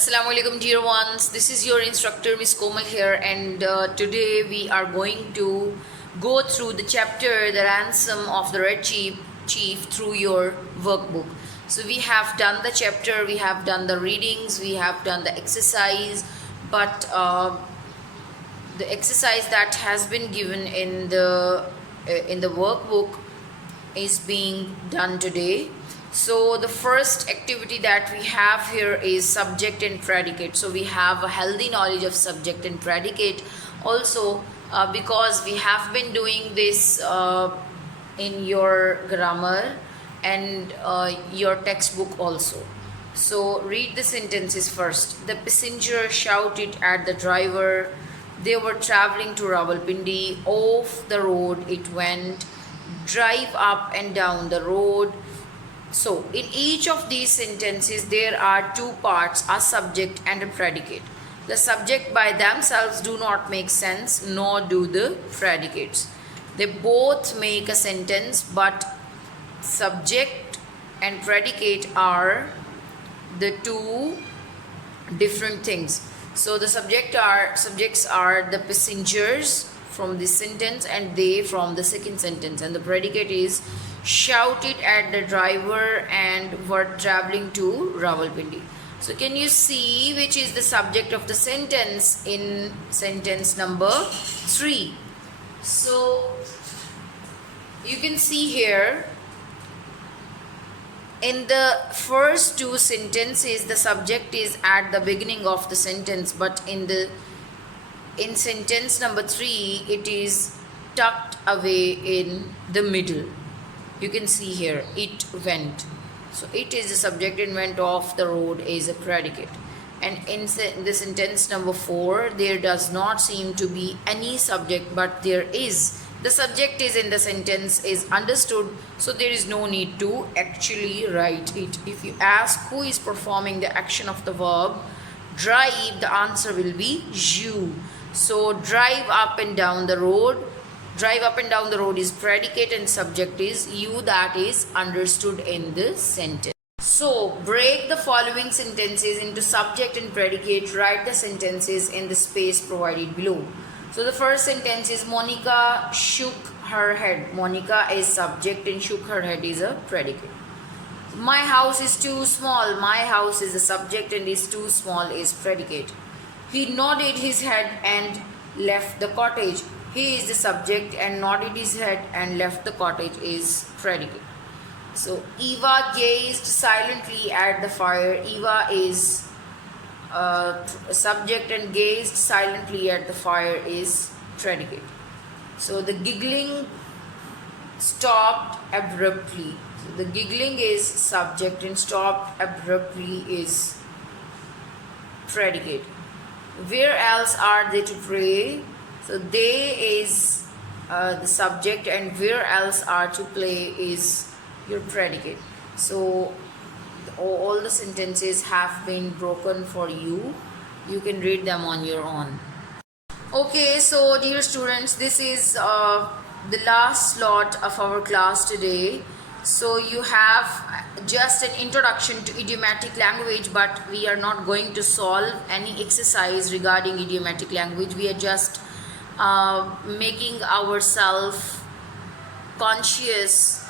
Assalamualaikum dear ones, this is your instructor Miss Komal here, and today we are going to go through the chapter The Ransom of the Red Chief through your workbook. So we have done the chapter, we have done the readings, we have done the exercise, but the exercise that has been given in the workbook is being done today. So the first activity that we have here is subject and predicate. So we have a healthy knowledge of subject and predicate also, because we have been doing this in your grammar and your textbook also. So read the sentences first. The passenger shouted at the driver. They were traveling to Rawalpindi. Off the road it went. Drive up and down the road. So in each of these sentences there are two parts, a subject and a predicate. The subject by themselves do not make sense, nor do the predicates. They both make a sentence, but subject and predicate are the two different things. So the subjects are the passengers from this sentence and they from the second sentence, and the predicate is shouted at the driver and were traveling to Rawalpindi. So can you see which is the subject of the sentence in sentence number 3? So you can see here in the first two sentences the subject is at the beginning of the sentence, but in sentence number 3 it is tucked away in the middle. You can see here, it went. So it is the subject and went off the road is a predicate. And in the sentence number 4, there does not seem to be any subject, but there is. The subject is in the sentence is understood, so there is no need to actually write it. If you ask who is performing the action of the verb drive, the answer will be you. So drive up and down the road. Drive up and down the road is predicate and subject is you, that is understood in the sentence. So break the following sentences into subject and predicate. Write the sentences in the space provided below. So the first sentence is Monica shook her head. Monica is subject and shook her head is a predicate. My house is too small. My house is a subject and is too small is predicate. He nodded his head and left the cottage. He is the subject and nodded his head and left the cottage is predicate. So Eva gazed silently at the fire. Eva is subject and gazed silently at the fire is predicate. So the giggling stopped abruptly. So the giggling is subject and stopped abruptly is predicate. Where else are they to pray? So they is the subject and where else are to play is your predicate. So all the sentences have been broken for you. You can read them on your own. Okay, so dear students, this is the last slot of our class today. So you have just an introduction to idiomatic language, but we are not going to solve any exercise regarding idiomatic language. We are just making ourselves conscious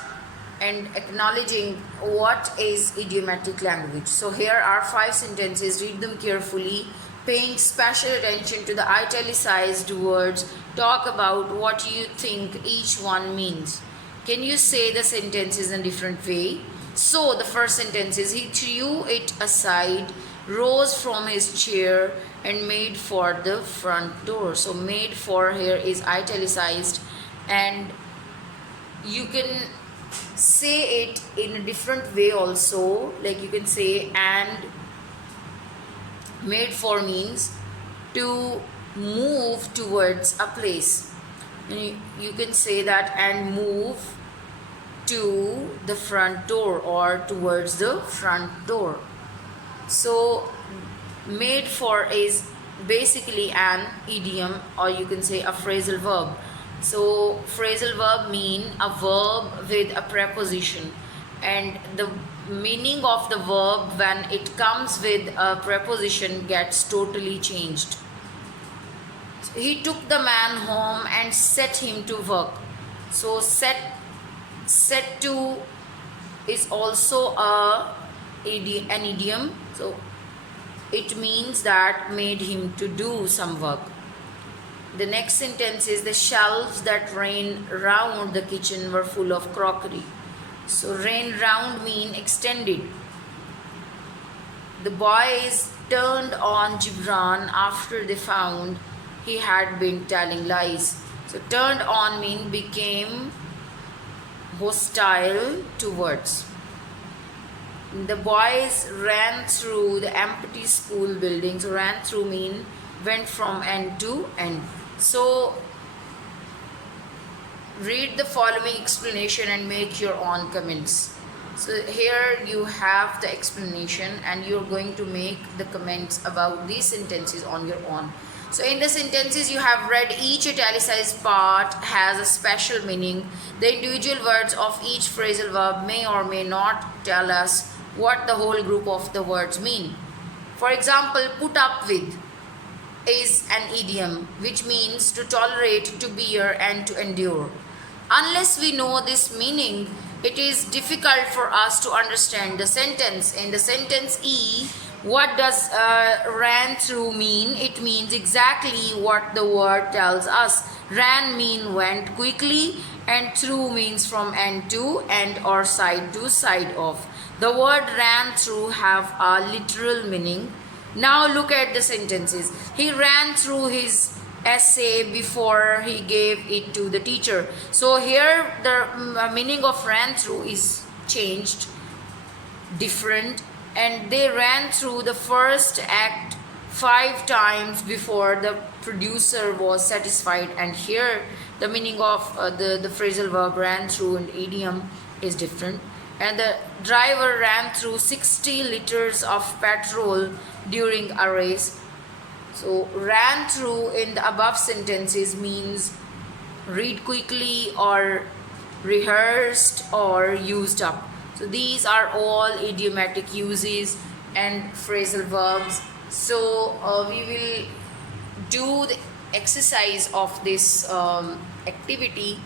and acknowledging what is idiomatic language. So here are 5 sentences. Read them carefully, paying special attention to the italicized words. Talk about what you think each one means. Can you say the sentences in a different way? So the first sentence is he threw it aside, rose from his chair and made for the front door. So made for here is italicized, and you can say it in a different way also, like you can say and made for means to move towards a place. You can say that and move to the front door or towards the front door. So made for is basically an idiom, or you can say a phrasal verb. So phrasal verb mean a verb with a preposition and the meaning of the verb when it comes with a preposition gets totally changed. So he took the man home and set him to work. So set to is also an idiom. So it means that made him to do some work. The next sentence is the shelves that ran round the kitchen were full of crockery. So ran round mean extended. The boys turned on Gibran after they found he had been telling lies. So turned on mean became hostile towards. The boys ran through the empty school buildings. Ran through mean went from end to end. So read the following explanation and make your own comments. So here you have the explanation and you're going to make the comments about these sentences on your own. So in the sentences you have read, each italicized part has a special meaning. The individual words of each phrasal verb may or may not tell us what the whole group of the words mean. For example, put up with is an idiom which means to tolerate, to bear and to endure. Unless we know this meaning, it is difficult for us to understand the sentence. In the sentence E, what does ran through mean? It means exactly what the word tells us. Ran mean went quickly and through means from end to end or side to side of. The word ran through have a literal meaning. Now look at the sentences. He ran through his essay before he gave it to the teacher. So here the meaning of ran through is changed, different, and they ran through the first act 5 times before the producer was satisfied. And here the meaning of the phrasal verb ran through an idiom is different. And the driver ran through 60 liters of petrol during a race. So ran through in the above sentences means read quickly or rehearsed or used up. So these are all idiomatic uses and phrasal verbs. So we will do the exercise of this activity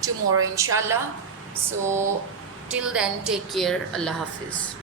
tomorrow inshallah. So till then, take care. Allah Hafiz.